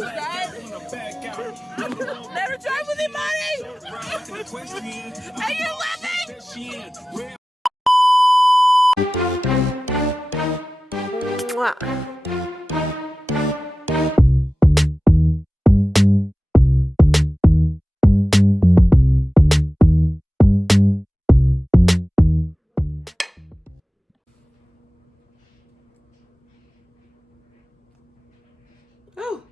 Never drive with Emani. Are you laughing? Mwah. Oh,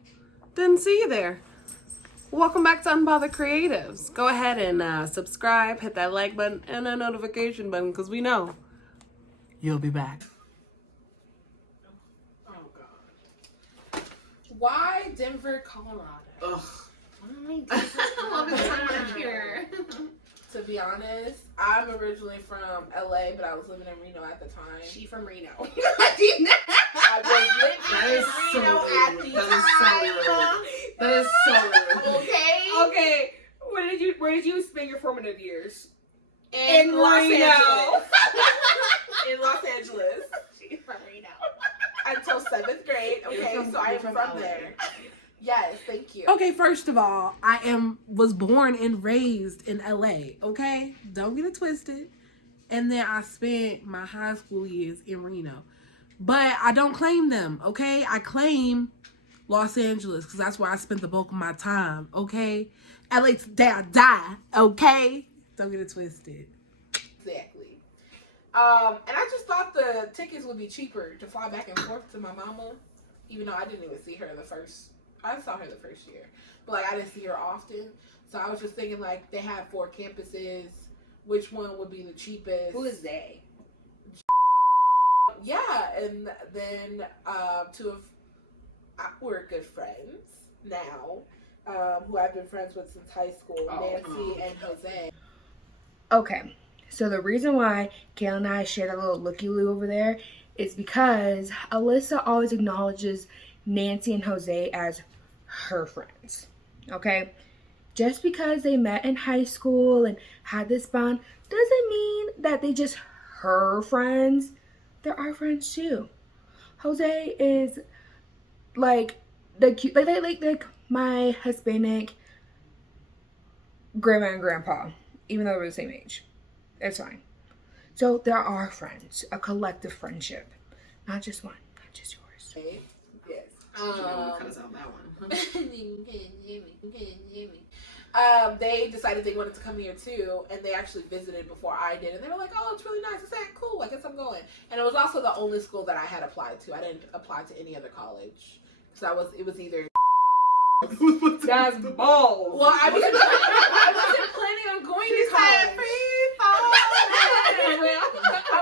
didn't see you there. Welcome back to Unbothered Creatives. Go ahead and subscribe, hit that like button and that notification button because we know you'll be back. Oh, God. Why Denver, Colorado? Ugh. Why Denver, here? To be honest, I'm originally from LA, but I was living in Reno at the time. She from Reno. I was living in Reno at the time. That is so rude. Okay. Where did you spend your formative years? In Los Angeles. In Los Angeles. She's from Reno. Until 7th grade. Okay, so I am from there. Yes, thank you. Okay, first of all, was born and raised in LA, okay? Don't get it twisted. And then I spent my high school years in Reno. But I don't claim them, okay? I claim Los Angeles because that's where I spent the bulk of my time, okay? LA today I die, okay? Don't get it twisted. Exactly. And I just thought the tickets would be cheaper to fly back and forth to my mama, even though I didn't even see her I saw her the first year, but like I didn't see her often. So I was just thinking like they have 4 campuses. Which one would be the cheapest? Who is they? Yeah, and then we're good friends now, who I've been friends with since high school, Nancy and Jose. Okay, so the reason why Kayla and I shared a little looky-loo over there is because Alyssa always acknowledges Nancy and Jose as her friends, okay? Just because they met in high school and had this bond doesn't mean that they just her friends. They're our friends too. Jose is like the cute, like my Hispanic grandma and grandpa, even though we're the same age. It's fine. So they're our friends, a collective friendship, not just one, not just yours. Okay. Yes. Comes out that one. They decided they wanted to come here too, and they actually visited before I did, and they were like, "Oh, it's really nice. Is that cool? I guess I'm going." And it was also the only school that I had applied to. I didn't apply to any other college because it was either. That's balls. Well, I wasn't planning on going to college. I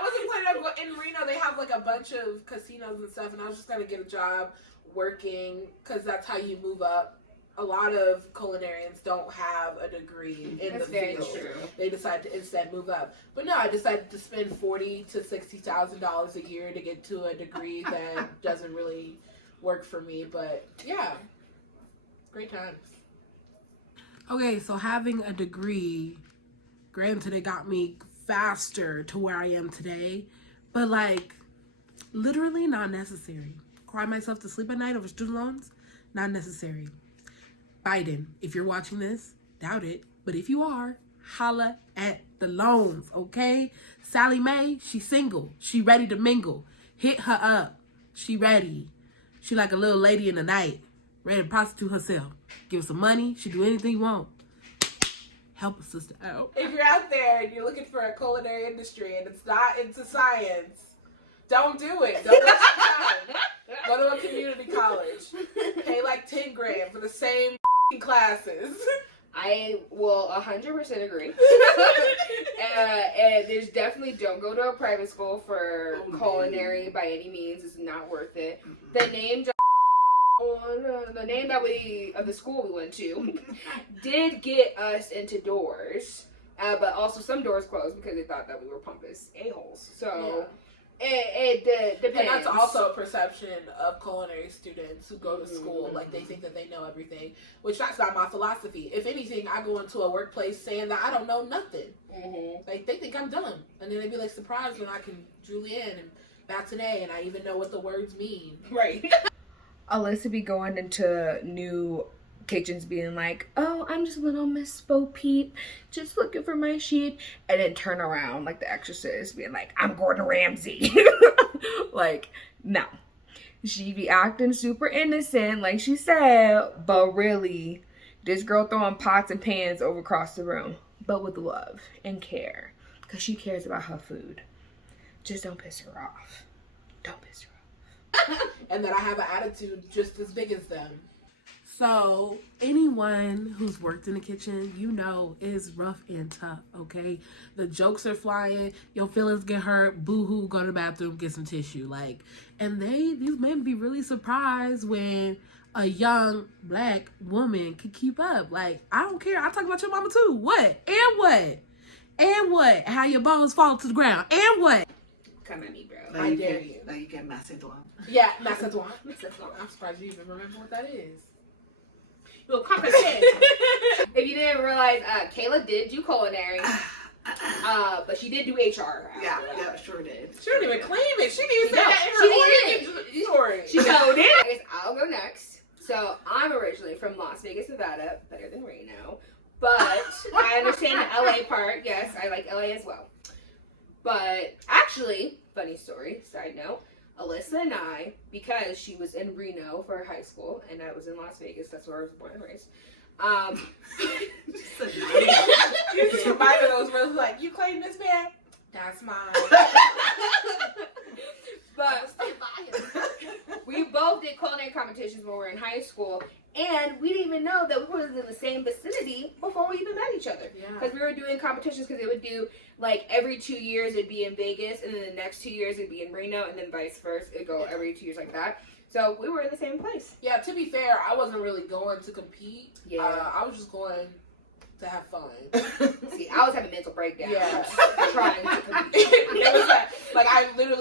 wasn't planning on going. In Reno, they have like a bunch of casinos and stuff, and I was just gonna get a job working because that's how you move up. A lot of culinarians don't have a degree in the field. True. They decide to instead move up. But no, I decided to spend $40,000 to $60,000 a year to get to a degree that doesn't really work for me. But yeah, great times. Okay, so having a degree, granted, it got me faster to where I am today, but like literally not necessary. Cry myself to sleep at night over student loans, not necessary. Biden, if you're watching this, doubt it, but if you are, holla at the loans, okay? Sally Mae, she's single. She ready to mingle. Hit her up. She ready. She like a little lady in the night, ready to prostitute herself. Give her some money. She do anything you want. Help a sister out. If you're out there and you're looking for a culinary industry and it's not into science, don't do it. Don't waste your time. Go to a community college. Pay like $10,000 for the same classes. I will 100% agree. And there's definitely don't go to a private school for culinary by any means. It's not worth it. The name of the school we went to did get us into doors, but also some doors closed because they thought that we were pompous a-holes. So. Yeah. It depends. And that's also a perception of culinary students who go to school. Like, they think that they know everything, which that's not my philosophy. If anything, I go into a workplace saying that I don't know nothing. Like, they think I'm dumb. And then they be, like, surprised when I can julienne and batonnet and I even know what the words mean. Right. Alyssa be going into new kitchens being like, oh, I'm just little Miss Bo Peep, just looking for my sheep, and then turn around like the Exorcist being like, I'm Gordon Ramsay. Like, no. She be acting super innocent, like she said, but really, this girl throwing pots and pans over across the room, but with love and care, because she cares about her food. Just don't piss her off. Don't piss her off. And that I have an attitude just as big as them. So, anyone who's worked in the kitchen, you know, is rough and tough, okay? The jokes are flying, your feelings get hurt, boo-hoo, go to the bathroom, get some tissue. Like, and these men be really surprised when a young black woman could keep up. Like, I don't care, I talk about your mama too. What? And what? And what? How your bones fall to the ground. And what? Come at me, bro. I dare you. Like you get macédoine. Yeah, macédoine. I'm surprised you even remember what that is. You'll comprehend. If you didn't realize, Kayla did do culinary, but she did do HR. Yeah, sure did. She didn't even claim it. She didn't even say that in her origin story. She showed it. I guess I'll go next. So I'm originally from Las Vegas, Nevada, better than Reno. But I understand the LA part. Yes, I like LA as well. But actually, funny story, side note, Alyssa and I, because she was in Reno for high school, and I was in Las Vegas, that's where I was born and raised. You just reminded those girls like, you claim this man? That's mine. But we both did culinary competitions when we were in high school, and we didn't even know that we were in the same vicinity before we even met each other. Because we were doing competitions, because they would do, like, every 2 years it'd be in Vegas, and then the next 2 years it'd be in Reno, and then vice versa. It'd go every 2 years like that. So we were in the same place. Yeah, to be fair, I wasn't really going to compete. Yeah. I was just going to have fun. See, I was having mental breakdowns. Yeah. Trying to compete. It was like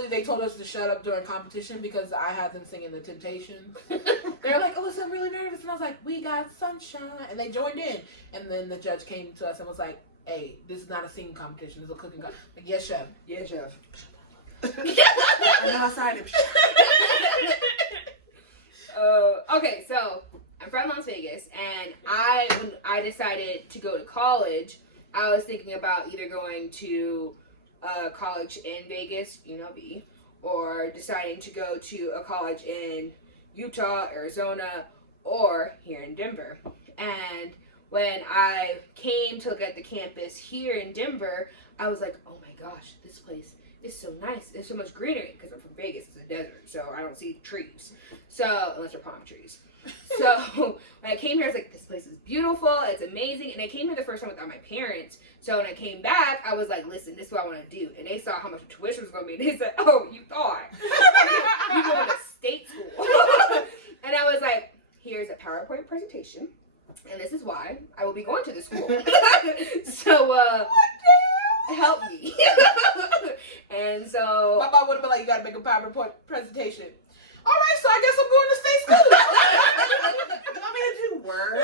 they told us to shut up during competition because I had them singing The Temptations. They were like, oh, I'm really nervous. And I was like, we got sunshine. And they joined in. And then the judge came to us and was like, hey, this is not a singing competition. It's a cooking competition. Like, yes, chef. Yeah, chef. I'm outside of Okay, so I'm from Las Vegas, and when I decided to go to college, I was thinking about either going to college in Vegas, UNLV, or deciding to go to a college in Utah, Arizona, or here in Denver. And when I came to look at the campus here in Denver, I was like, oh my gosh, this place is so nice. There's so much greenery, because I'm from Vegas, it's a desert, so I don't see trees. So, unless they're palm trees. So, when I came here, I was like, this place is beautiful, it's amazing, and I came here the first time without my parents. So, when I came back, I was like, listen, this is what I want to do. And they saw how much the tuition was going to be, and they said, oh, you thought. You going to state school. And I was like, here's a PowerPoint presentation, and this is why I will be going to this school. So, help me. And so my mom would have been like, you gotta make a PowerPoint presentation. All right, so I guess I'm going to state school. You want me to do word?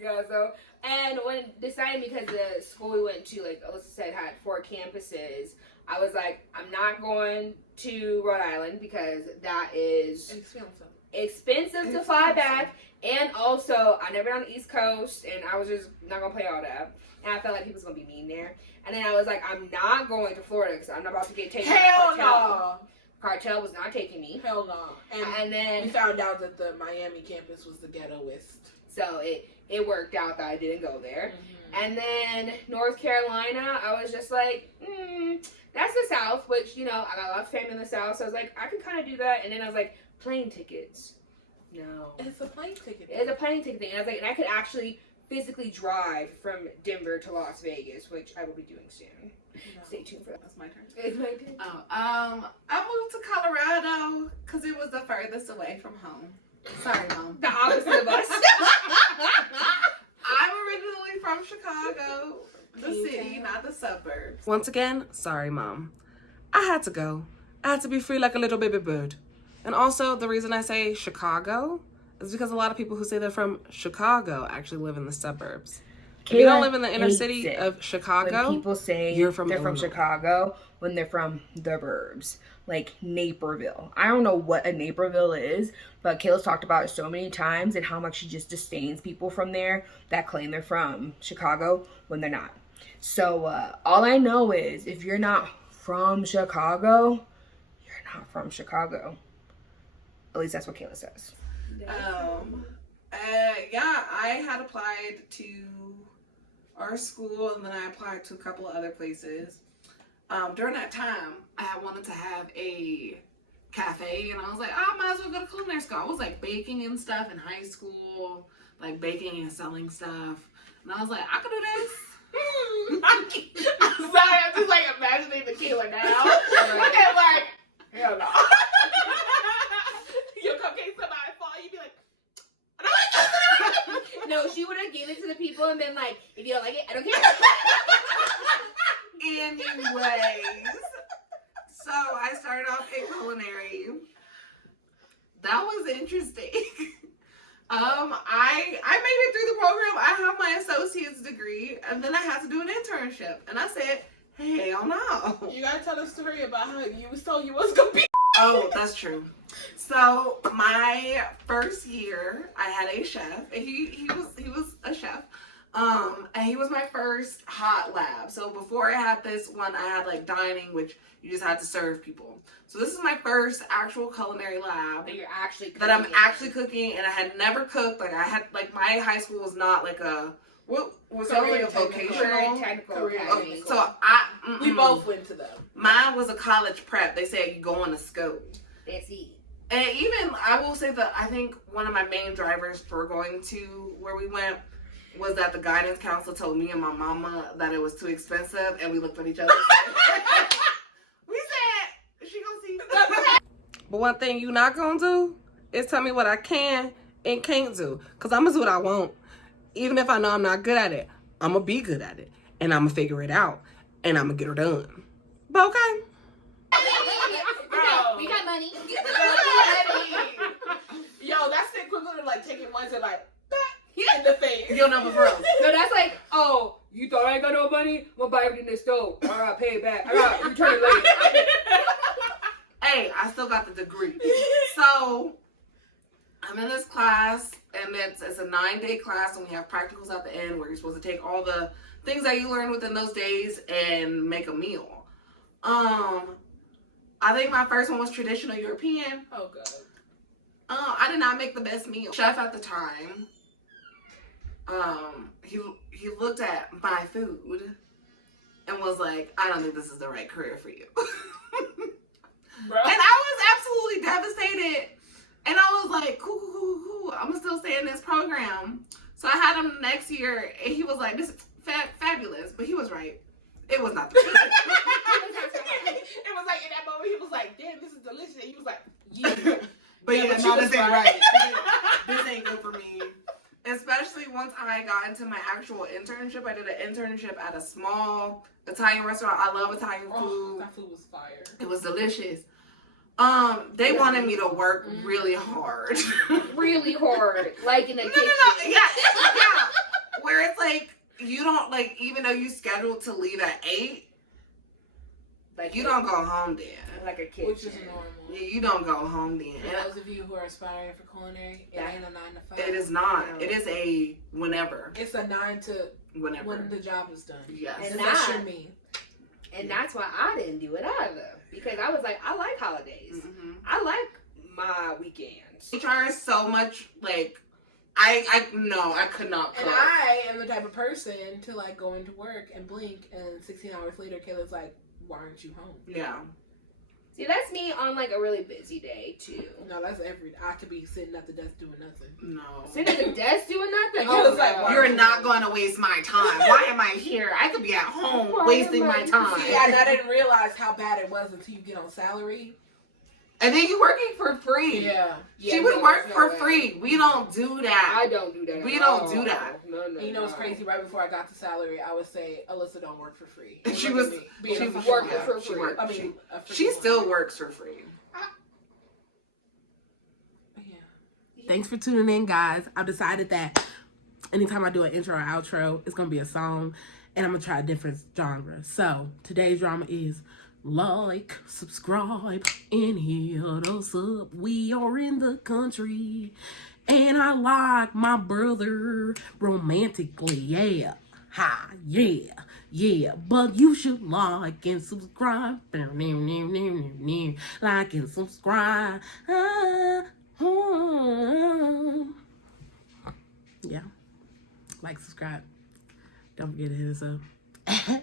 Yeah, so, and when deciding, because the school we went to, like Alyssa said, had 4 campuses, I was like, I'm not going to Rhode Island, because that is expensive to fly back, and also, I never been on the East Coast, and I was just not going to play all that. And I felt like people was going to be mean there. And then I was like, I'm not going to Florida because I'm not about to get taken. Hell no. Cartel was not taking me. Hell no. And then we found out that the Miami campus was the ghettoest. So it worked out that I didn't go there. Mm-hmm. And then North Carolina, I was just like, that's the South, which, you know, I got a lot of family in the South. So I was like, I can kind of do that. And then I was like, plane tickets. No. It's a plane ticket. It's a plane ticket thing. And I was like, and I could actually physically drive from Denver to Las Vegas, which I will be doing soon. No. Stay tuned for that. That's my turn. It's my turn. I moved to Colorado because it was the furthest away from home. Sorry, Mom. The opposite of us. I'm originally from Chicago, the city, not the suburbs. Once again, sorry, Mom. I had to go. I had to be free like a little baby bird. And also, the reason I say Chicago is because a lot of people who say they're from Chicago actually live in the suburbs. If you don't live in the inner city of Chicago, when people say you're from they're Illinois. from Chicago when they're from the burbs. like Naperville. I don't know what a Naperville is, but Kayla's talked about it so many times and how much she just disdains people from there that claim they're from Chicago when they're not. So all I know is if you're not from Chicago, you're not from Chicago. At least that's what Kayla says. Yeah, I had applied to our school, and then I applied to a couple of other places. During that time, I had wanted to have a cafe, and I was like, I might as well go to culinary school. I was like baking and stuff in high school, like baking and selling stuff, and I was like, I could do this. I'm sorry, I'm just like imagining the Kayla now. And like, hell no. Your cupcake somebody fall, you'd be like, No, she would have given it to the people and been like, if you don't like it, I don't care. Anyways, so I started off in culinary. That was interesting. I made it through the program. I have my associate's degree, and then I had to do an internship. And I said, hell no. you gotta tell a story about how you was told you was gonna be. Oh, that's true. So my first year, I had a chef. And he was a chef. And he was my first hot lab. So before I had this one, I had like dining, which you just had to serve people. So this is my first actual culinary lab But you're actually that I'm actually cooking, and I had never cooked. Like I had, like my high school was not like a, what was it, like a vocational? technical. So We both went to them. mine was a college prep. They said you go on a scope. That's it. And even, I will say that I think one of my main drivers for going to where we went was that the guidance counselor told me and my mama that it was too expensive, and we looked at each other and said, we said, she gonna see. But one thing you not gonna do is tell me what I can and can't do. Because I'm gonna do what I want. Even if I know I'm not good at it, I'm gonna be good at it. And I'm gonna figure it out. And I'm gonna get her done. But okay. We got money. Yo, that's the equivalent of like taking one to like in the face. Your number froze. No, that's like, oh, you thought I ain't got no money? I'm gonna buy everything in the store. I gotta pay it back. I gotta return it later. Hey, I still got the degree. So I'm in this class, and it's a 9-day class, and we have practicals at the end where you're supposed to take all the things that you learned within those days and make a meal. I think my first one was traditional European. Oh god. I did not make the best meal. Chef at the time, he looked at my food and was like, I don't think this is the right career for you. Bro. And I was absolutely devastated. And I was like, cool. I'm gonna still stay in this program. So I had him next year, and he was like, this is fabulous. But he was right. It was not the truth. It was like in that moment he was like, damn, this is delicious. And he was like, yeah. But Yeah, yeah, but no, you this was ain't right. right. This ain't good for me. Especially once I got into my actual internship. I did an internship at a small Italian restaurant. I love Italian Oh, food. that food was fire. It was delicious. They wanted me to work really hard. Really hard. Like in a kitchen. No. Yeah. Where it's like, you don't, like, even though you scheduled to leave at 8, Like you don't go home then. like a kitchen. Which is normal. Yeah, you don't go home then. For those of you who are aspiring for culinary, it ain't a 9 to 5. It is not. No. It is a whenever. It's a 9 to Whenever. when the job is done. Yes. And That's that- your me. And that's why I didn't do it either. Because I was like, I like holidays. Mm-hmm. I like my weekends. HR is so much, like, I could not cook. And I am the type of person to like go into work and blink, and 16 hours later, Kayla's like, "Why aren't you home?" Yeah. See, that's me on like a really busy day too. No, that's I could be sitting at the desk doing nothing. No. Sitting at the desk doing nothing. I was like, no. You're not going to waste my time. Why am I here? I could be at home Why wasting am I my time. See, and I didn't realize how bad it was until you get on salary. And then you working for free. Yeah. She would work for free. We don't do that. I don't do that. We at don't all. do that. No. And you know what's crazy? Right before I got to salary, I would say, "Alyssa, don't work for free." And She look was- at me, being she a was freaking working woman. for She free. worked. I mean, She still works for free. Yeah. Thanks for tuning in, guys. I've decided that anytime I do an intro or outro, it's going to be a song, and I'm going to try a different genre. So today's drama is like, subscribe, and hit us up. We are in the country, and I like my brother romantically, yeah. Ha, yeah, yeah. But you should like and subscribe. Like and subscribe. Yeah. Like, subscribe. Don't forget to hit us up.